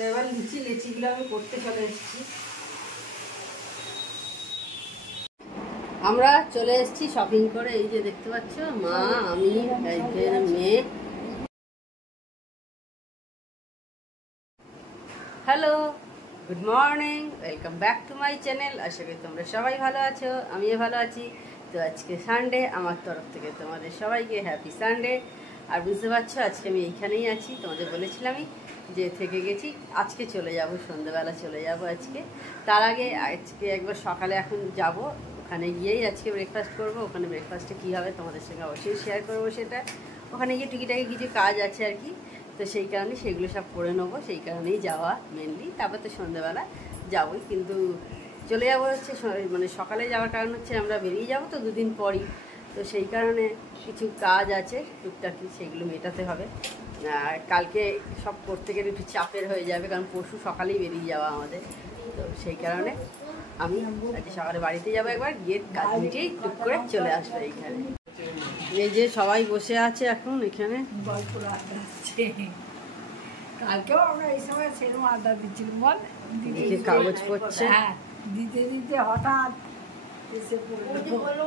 তো এবার লেচিগুলো আমি করতে চলে এসেছি। আমরা চলে এসেছি শপিং করে। এই যে দেখতে পাচ্ছ, মা, আমি, মেয়ে। Hello, good morning, welcome back to my channel. আশা করি তোমরা সবাই ভালো আছো, আমিও ভালো আছি। তো আজকে সানডে, আমার তরফ থেকে তোমাদের সবাইকে হ্যাপি সানডে। আর বুঝতে পারছো আজকে আমি এইখানেই আছি, তোমাদের বলেছিলামই যে থেকে গেছি, আজকে চলে যাব, সন্ধ্যেবেলা চলে যাব আজকে। তার আগে আজকে একবার সকালে এখন যাব, ওখানে গিয়েই আজকে ব্রেকফাস্ট করব। ওখানে ব্রেকফাস্টে কী হবে তোমাদের সঙ্গে অবশ্যই শেয়ার করবো সেটা। ওখানে গিয়ে টুকিটাকি কিছু কাজ আছে আর কি, তো সেই কারণে সেগুলো সব করে নেবো, সেই কারণেই যাওয়া মেনলি। তারপর তো সন্ধ্যেবেলা যাবোই, কিন্তু চলে যাবো হচ্ছে মানে সকালে যাওয়ার কারণ হচ্ছে আমরা বেরিয়ে যাবো তো দুদিন পরই, তো সেই কারণে কিছু কাজ আছে টুকটাকি, সেগুলো মেটাতে হবে। আর কালকে সব করতে গেলে একটু চাপের হয়ে যাবে, কারণ পরশু সকালেই বেরিয়ে যাওয়া আমাদের। তো সেই কারণে আমি আজকে সকালে বাড়িতে যাবো, একবার গিয়ে কাজ মিটিয়ে টুক করে চলে আসবো এইখানে। এই যে সবাই বসে আছে এখন এখানে, কালকেও আমরা এই সময় সেরকম আড্ডা দিচ্ছিলাম, বল দিদিকে কাগজ পড়ছে। হ্যাঁ, দিতে দিতে হঠাৎ এসে পড়লো।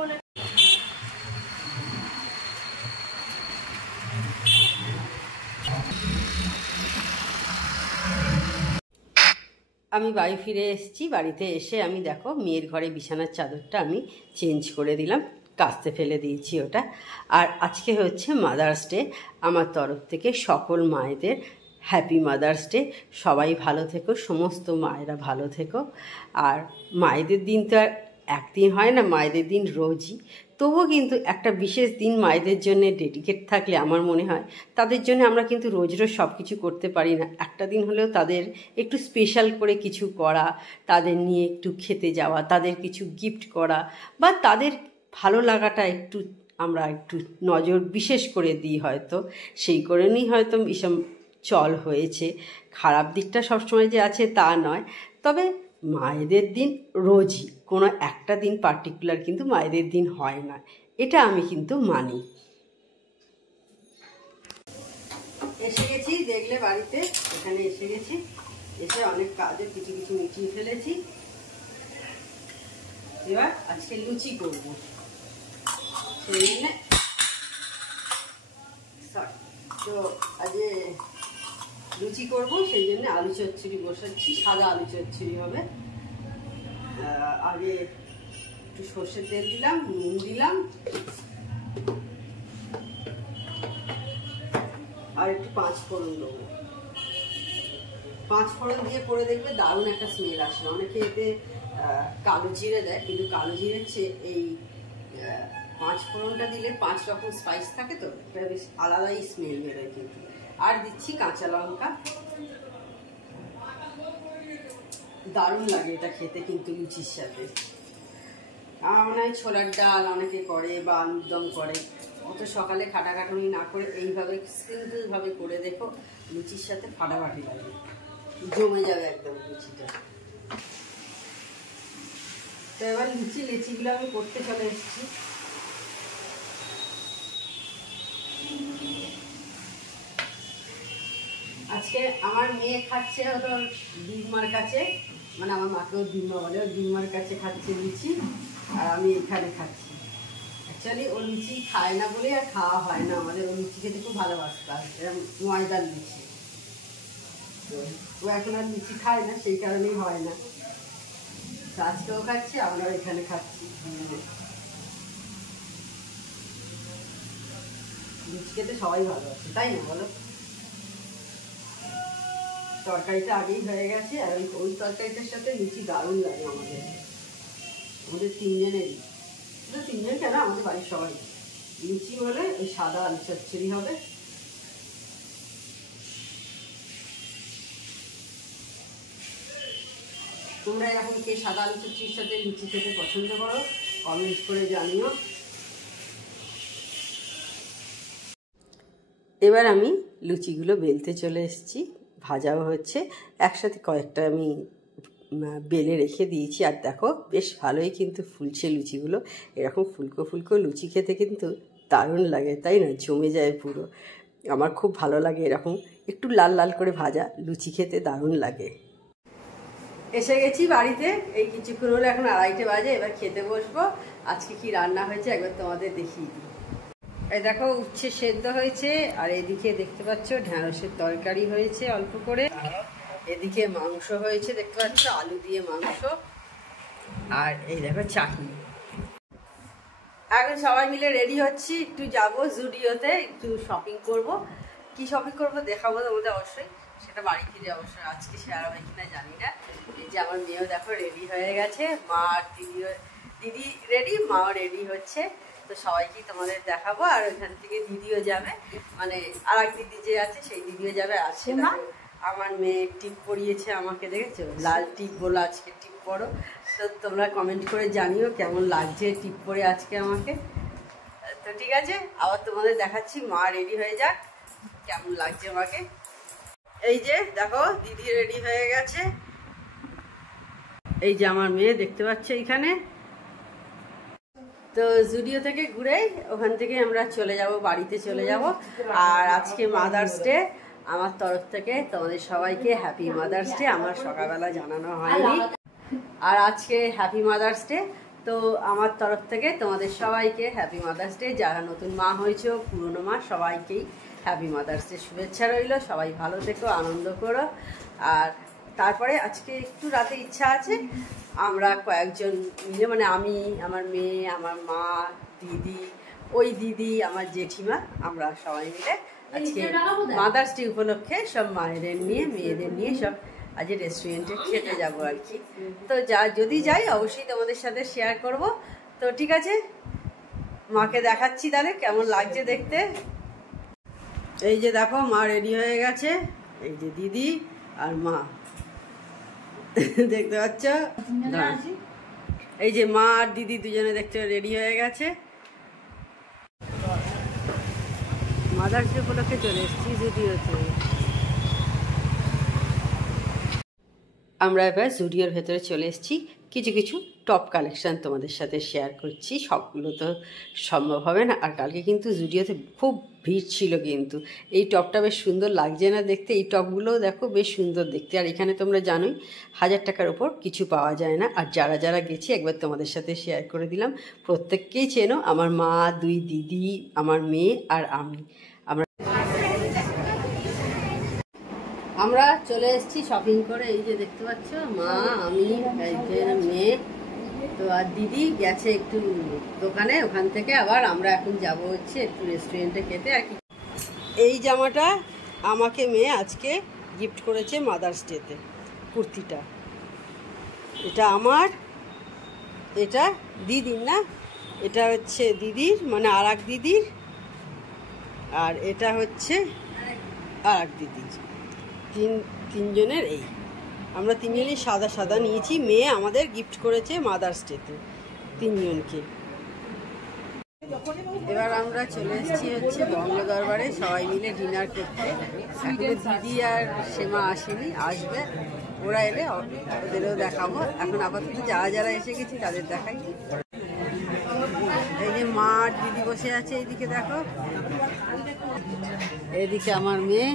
আমি বাড়ি ফিরে এসেছি। বাড়িতে এসে আমি দেখো মেয়ের ঘরে বিছানার চাদরটা আমি চেঞ্জ করে দিলাম, কাচতে ফেলে দিয়েছি ওটা। আর আজকে হচ্ছে মাদার্স ডে, আমার তরফ থেকে সকল মায়েদের হ্যাপি মাদার্স ডে। সবাই ভালো থেকো, সমস্ত মায়েরা ভালো থেকো। আর মায়েদের দিন তো আর একদিন হয় না, মায়েদের দিন রোজই। তবুও কিন্তু একটা বিশেষ দিন মায়েদের জন্য ডেডিকেট থাকলে আমার মনে হয় তাদের জন্য আমরা কিন্তু রোজ রোজ সব কিছু করতে পারি না, একটা দিন হলেও তাদের একটু স্পেশাল করে কিছু করা, তাদের নিয়ে একটু খেতে যাওয়া, তাদের কিছু গিফট করা, বা তাদের ভালো লাগাটা একটু আমরা একটু নজর বিশেষ করে দিই হয়তো, সেই কারণেই হয়তো এসব চল হয়েছে। খারাপ দিকটা সবসময় যে আছে তা নয়, তবে মায়েদের দিন রোজই, কোনো একটা দিন পার্টিকুলার কিন্তু মায়েদের দিন হয় না, এটা আমি কিন্তু মানি। এসে গেছি, দেখলে বাড়িতে এখানে এসে গেছি, এসে অনেক কাজে কিছু কিছু মিটিয়ে ফেলেছি। এবার আজকে লুচি করবো, সেই জন্য তো আজকে লুচি করবো, সেই জন্য আলু চচ্চড়ি বসাচ্ছি, সাদা আলু চচ্চড়ি হবে। আগে একটু সর্ষের তেল দিলাম, নুন দিলাম, আর একটু 5 ফোড়ন দেবো। 5 ফোড়ন দিয়ে করে দেখবে দারুণ একটা স্মেল আসে। অনেকে এতে কালো জিরে দেয়, কিন্তু কালো জিরের চেয়ে এই 5 ফোড়নটা দিলে 5 রকম স্পাইস থাকে, তো এটা বেশ আলাদাই স্মেল বেরোয় কিন্তু। আর দিচ্ছি কাঁচা লঙ্কা, দারুণ লাগে এটা খেতে কিন্তু লুচির সাথে। আমার মনে হয় ছোলার ডাল অনেকে করে বা আলুর দম করে, অত সকালে খাটাখাটুনি না করে এইভাবে সিম্পলভাবে করে দেখো, লুচির সাথে ফাটাফাটি লাগে, জমে যাবে একদম লুচিটা। তো এবার লেচিগুলো আমি করতে চলে এসেছি। আজকে আমার মেয়ে খাচ্ছে হলো দিদিমার কাছে, মানে আমার মাকেও দিদিমা বলে, ওর দিদিমার কাছে খাচ্ছে লুচি, আর আমি এখানে খাচ্ছি। অ্যাকচুয়ালি ও লুচি খায় না বলে আর খাওয়া হয় না আমাদের, ও লুচি খেতে খুব ভালোবাসতাম, এরকম ময়দার লুচি। তো ও এখন আর লুচি খায় না, সেই কারণেই হয় না। তো আজকেও খাচ্ছি, আমরাও এখানে খাচ্ছি। লুচি খেতে সবাই ভালোবাসে, তাই না বলো? তরকারিটা আগেই হয়ে গেছে, আর ওই তরকারিটার সাথে লুচি দারুণ লাগে আমাদের 3 জনেরই। শুধু 3 জন কেন, আমাদের বাড়ির সবাই। লুচি হলে ওই সাদা আলু চচ্চড়ি হবে। তোমরা এখন কে সাদা আলু চচ্চড়ির সাথে লুচি খেতে পছন্দ করো, কমেন্ট করে জানিও। এবার আমি লুচিগুলো বেলতে চলে এসেছি, ভাজাও হচ্ছে, একসাথে কয়েকটা আমি বেলে রেখে দিয়েছি। আর দেখো বেশ ভালোই কিন্তু ফুলছে লুচিগুলো, এরকম ফুলকো ফুলকো লুচি খেতে কিন্তু দারুণ লাগে, তাই না? জমে যায় পুরো। আমার খুব ভালো লাগে এরকম একটু লাল লাল করে ভাজা, লুচি খেতে দারুণ লাগে। এসে গেছি বাড়িতে, এই কিছুক্ষণ হলো, এখন 2:30 বাজে, এবার খেতে বসবো। আজকে কি রান্না হয়েছে একবার তোমাদের দেখিয়ে দিই। এই দেখো উচ্ছে সেদ্ধ হয়েছে, আর এদিকে দেখতে পাচ্ছ ঢ্যাঁড়সের তরকারি হয়েছে অল্প করে, এদিকে মাংস হয়েছে দেখতে পাচ্ছ, আলু দিয়ে মাংস, আর এই দেখো চাটনি। এখন সবাই মিলে রেডি হচ্ছি, একটু যাবো জুডিওতে, একটু শপিং করব। কি শপিং করবো দেখাবো তোমাদের অবশ্যই, সেটা বাড়ি ফিরে অবশ্যই আজকে শেয়ার হয় কিনা জানি না। এই যে আমার মেয়েও দেখো রেডি হয়ে গেছে, মা আর দিদি রেডি, মাও রেডি হচ্ছে, তো সবাইকেই তোমাদের দেখাবো। আর ওইখান থেকে দিদিও যাবে, মানে আর এক দিদি যে আছে সেই দিদিও যাবে। আছে আমার মেয়ে টিপ পরিয়েছে আমাকে, দেখেছো লাল টিপ বলো, আজকে টিপ পরো। তো তোমরা কমেন্ট করে জানিও কেমন লাগছে টিপ পরে আজকে আমাকে। তো ঠিক আছে, আবার তোমাদের দেখাচ্ছি, মা রেডি হয়ে যাক কেমন লাগছে আমাকে। এই যে দেখো দিদি রেডি হয়ে গেছে, এই যে আমার মেয়ে দেখতে পাচ্ছ এইখানে। তো জুডিও থেকে ঘুরেই ওখান থেকে আমরা চলে যাব, বাড়িতে চলে যাব। আর আজকে মাদার্স ডে, আমার তরফ থেকে তোমাদের সবাইকে হ্যাপি মাদার্স ডে। আমার সকালবেলা জানানো হয়নি, আর আজকে হ্যাপি মাদার্স ডে। তো আমার তরফ থেকে তোমাদের সবাইকে হ্যাপি মাদার্স ডে। যারা নতুন মা হয়েছে, পুরনো মা, সবাইকেই হ্যাপি মাদার্স ডে শুভেচ্ছা রইল। সবাই ভালো থেকো, আনন্দ করো। আর তারপরে আজকে একটু রাতে ইচ্ছা আছে আমরা কয়েকজন মিলে, মানে আমি, আমার মেয়ে, আমার মা, দিদি, ওই দিদি, আমার জেঠিমা, আমরা সবাই মিলে আজকে মাদার্স ডে উপলক্ষে সব মায়েদের নিয়ে, মেয়েদের নিয়ে সব আজ রেস্টুরেন্টে খেতে যাবো আর কি। তো যদি যাই অবশ্যই তোমাদের সাথে শেয়ার করব। তো ঠিক আছে, মাকে দেখাচ্ছি তাহলে কেমন লাগছে দেখতে। এই যে দেখো মা রেডি হয়ে গেছে, এই যে দিদি আর মা দেখতে পাচ্ছ, এই যে মা আর দিদি দুজনে দেখতে রেডি হয়ে গেছে। মাদার্স ডে উপলক্ষে চলে এসেছি জুডিওতে। আমরা এবার জুডিওর ভেতরে চলে এসেছি, কিছু কিছু টপ কালেকশান তোমাদের সাথে শেয়ার করছি। সবগুলো তো সম্ভব হবে না, আর কালকে কিন্তু জুডিওতে খুব ভিড় ছিল, কিন্তু এই টপটা বেশ সুন্দর লাগছে না দেখতে? এই টপগুলোও দেখো বেশ সুন্দর দেখতে। আর এখানে তোমরা জানোই 1000 টাকার ওপর কিছু পাওয়া যায় না। আর যারা যারা গেছি একবার তোমাদের সাথে শেয়ার করে দিলাম, প্রত্যেককেই চেনো, আমার মা, 2 দিদি, আমার মেয়ে আর আমি। আমরা চলে এসেছি শপিং করে, এই যে দেখতে পাচ্ছ, মা, আমি, মেয়ে, তো আর দিদি গেছে একটু দোকানে, ওখান থেকে আবার আমরা এখন যাব হচ্ছে একটু রেস্টুরেন্টে খেতে আর কি। এই জামাটা আমাকে মেয়ে আজকে গিফট করেছে মাদার্স ডেতে, কুর্তিটা। এটা আমার, এটা দিদির না, এটা হচ্ছে দিদির, মানে আর এক দিদির, আর এটা হচ্ছে আর এক দিদির। তিনজনের এই, আমরা তিনজনই সাদা সাদা নিয়েছি। মেয়ে আমাদের গিফট করেছে মাদার্স ডেতে তিনজনকে। এবার আমরা চলে এসেছি হচ্ছে বঙ্গ দরবারে সবাই মিলে ডিনার করতে। এখনো দিদি আর সেমা আসেনি, আসবে, ওরা এলে ওদেরও দেখাবো। এখন আপাতত যারা যারা এসে গেছি তাদের দেখাই। এই যে মা আর দিদি বসে আছে, এইদিকে দেখো, এইদিকে আমার মেয়ে।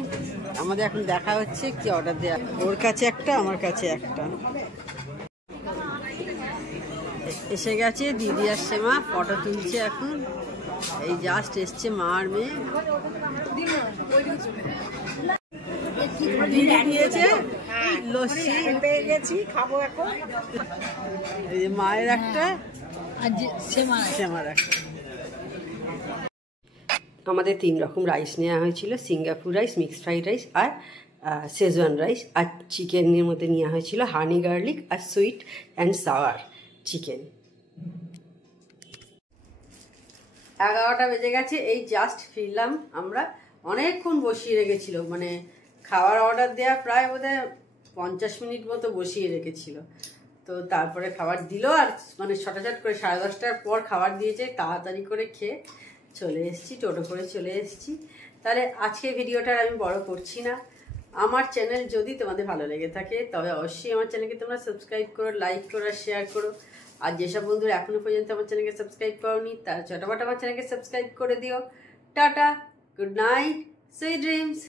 আমাদের এখন দেখা হচ্ছে কি অর্ডার দেওয়া, ওর কাছে একটা, আমার কাছে একটা। এসে গেছে দিদি আর সেমা, ফটো তুলছে এখন। এই জাস্ট এসছে মা আর মেয়ে। দিদি দিয়েছে লস্যি, পেয়ে গেছি, খাবো এখন। এই যে মায়ের একটা, সেমার একটা। আমাদের 3 রকম রাইস নেওয়া হয়েছিল, Singapore rice, mixed fried rice আর শেজওয়ান রাইস। আর চিকেনের মধ্যে নেওয়া হয়েছিল হানি গার্লিক আর সুইট অ্যান্ড সাওয়ার চিকেন। 11টা বেজে গেছে, এই জাস্ট ফিরলাম আমরা। অনেকক্ষণ বসিয়ে রেখেছিল, মানে খাওয়ার অর্ডার দেওয়া প্রায় বোধহয় 50 মিনিট মতো বসিয়ে রেখেছিল। তো তারপরে খাবার দিল, আর মানে ছটাছট করে 10:30টার পর খাবার দিয়েছে, তাড়াতাড়ি করে খেয়ে চলে এসেছি, টোটো করে চলে এসেছি। তাহলে আজকে ভিডিওটা আমি বড় করছি না। আমার চ্যানেল যদি তোমাদের ভালো লেগে থাকে তবে অবশ্যই আমার চ্যানেলকে তোমরা সাবস্ক্রাইব করো, লাইক করো, শেয়ার করো। আর যেসব বন্ধুরা এখনো পর্যন্ত আমার চ্যানেলকে সাবস্ক্রাইব করোনি তারা চটাপট আমার চ্যানেলকে সাবস্ক্রাইব করে দিও। Tata, good night, sweet dreams.